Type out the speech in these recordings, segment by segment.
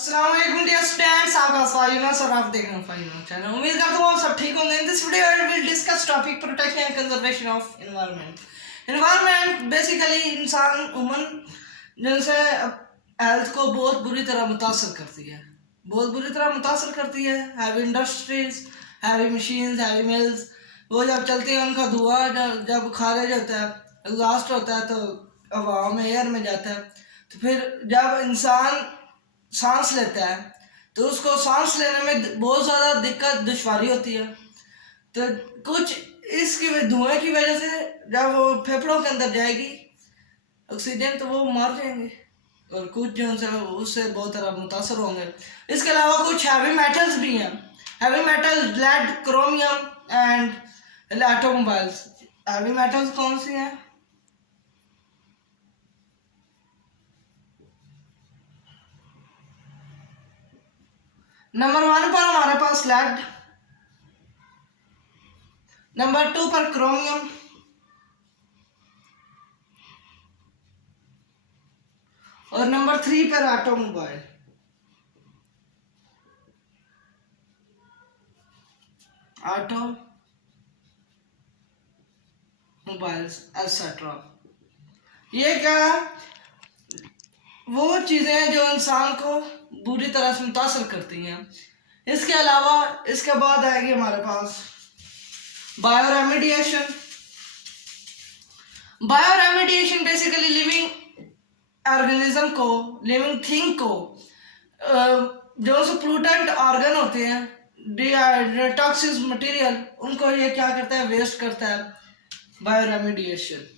अस्सलाम वालेकुम dear students, आपका स्वागत है यूनस और आप देख रहे हैं यूनस चैनल। उम्मीद करता हूँ आप सब ठीक होंगे। In this video I will discuss topic protection and conservation of environment. Environment basically इंसान उमन जिनसे हेल्थ को बहुत बुरी तरह मुतासर करती है, heavy industries, heavy machines, heavy mills, वो जब चलती है उनका धुआं जब खारिज होता है, एग्जॉस्ट होता है तो हवा में, एयर में जाता है। तो फिर जब इंसान सांस लेता है तो उसको सांस लेने में बहुत ज़्यादा दिक्कत दुश्वारी होती है। तो कुछ इसकी धुएं की वजह से जब वो फेफड़ों के अंदर जाएगी ऑक्सीजन तो वो मर जाएंगे, और कुछ जो है उससे बहुत तरह मुतासर होंगे। इसके अलावा कुछ हैवी मेटल्स भी हैं, heavy metals lead, chromium and automobiles. Heavy metals कौन सी हैं? नंबर 1 पर हमारे पास लेड, नंबर 2 पर क्रोमियम, और नंबर 3 पर ऑटोमोबाइल, ऑटोमोबाइल्स एटसेट्रा। ये क्या वो चीज़ें हैं जो इंसान को बुरी तरह से मुतासर करती हैं। इसके अलावा इसके बाद आएगी हमारे पास bioremediation. Bioremediation basically living organism को, लिविंग थिंग को, जो से पोल्यूटेंट ऑर्गन होते हैं, टॉक्सिक मटेरियल, उनको ये क्या करता है, वेस्ट करता है। Bioremediation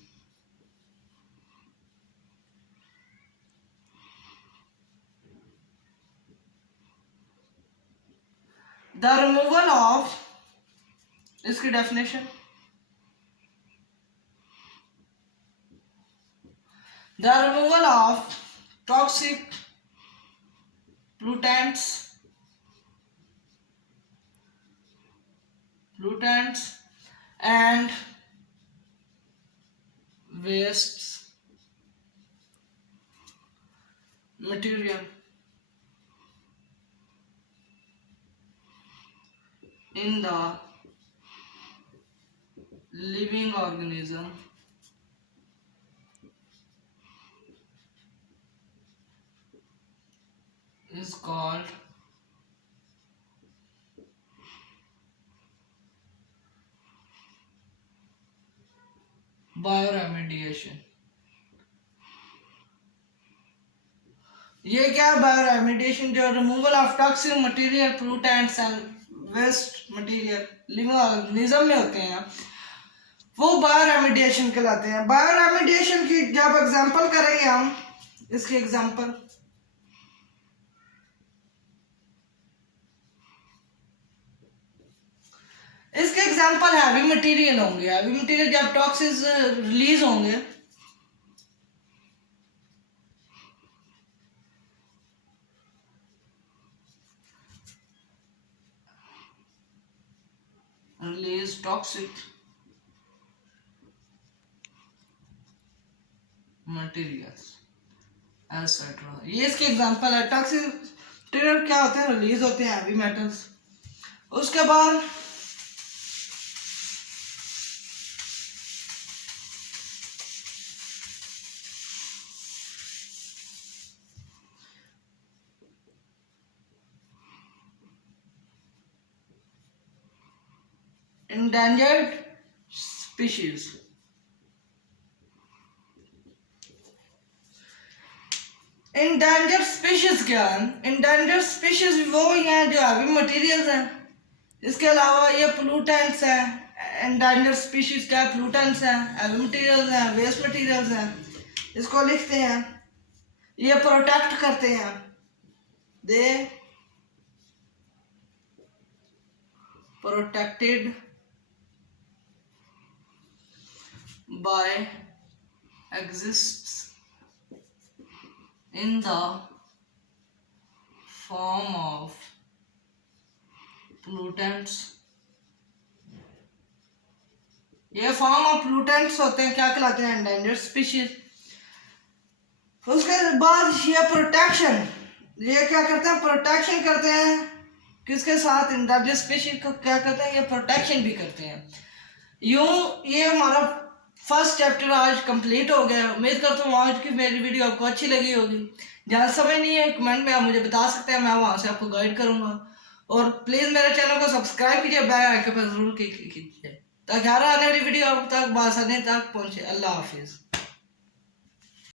the removal of, इसकी definition, the removal of toxic pollutants and wastes material in the living organism is called bioremediation. ये क्या बायोरेमिडिएशन, जो removal of toxic material, pollutants and waste material living organism में होते हैं, वो bioremediation कहलाते हैं। बायोरेमिडिएशन की जब एग्जांपल करेंगे हम, इसकी एग्जांपल हैवी मटेरियल होंगे। हैवी मटेरियल जब टॉक्सिन्स रिलीज होंगे रिलीज टॉक्सिक मटेरियल्स एटसेट्रा, ये इसके एग्जांपल है। टॉक्सिक मटेरियल क्या होते हैं, रिलीज होते हैं हैवी मेटल्स। उसके बाद endangered species। endangered species क्या है? endangered species वो हैं जो हैवी मटेरियल्स हैं। इसके अलावा ये पोल्यूटेंट्स हैं। endangered species क्या है? पोल्यूटेंट्स हैं, हैवी मटेरियल्स हैं, वेस्ट मटेरियल्स हैं। इसको लिखते हैं, ये प्रोटेक्ट करते हैं, दे protected by exists in the form of pollutants। ये फॉर्म ऑफ पोल्यूटेंट्स होते हैं, क्या कहलाते हैं? Endangered species. उसके बाद ये प्रोटेक्शन, ये क्या करते हैं, प्रोटेक्शन करते हैं। किसके साथ, इंडेंजर्ड स्पीशीज को क्या करते हैं, ये प्रोटेक्शन भी करते हैं। यूं ये हमारा फर्स्ट चैप्टर आज कंप्लीट हो गया। उम्मीद करता हूँ आज की मेरी वीडियो आपको अच्छी लगी होगी। जहाँ समझ नहीं है कमेंट में आप मुझे बता सकते हैं, मैं वहाँ से आपको गाइड करूँगा। और प्लीज़ मेरे चैनल को सब्सक्राइब कीजिए, बेल आइकन पर जरूर क्लिक कीजिए ताकि हर आने वाली वीडियो आप तक बआसानी तक पहुँचे। अल्लाह हाफिज़।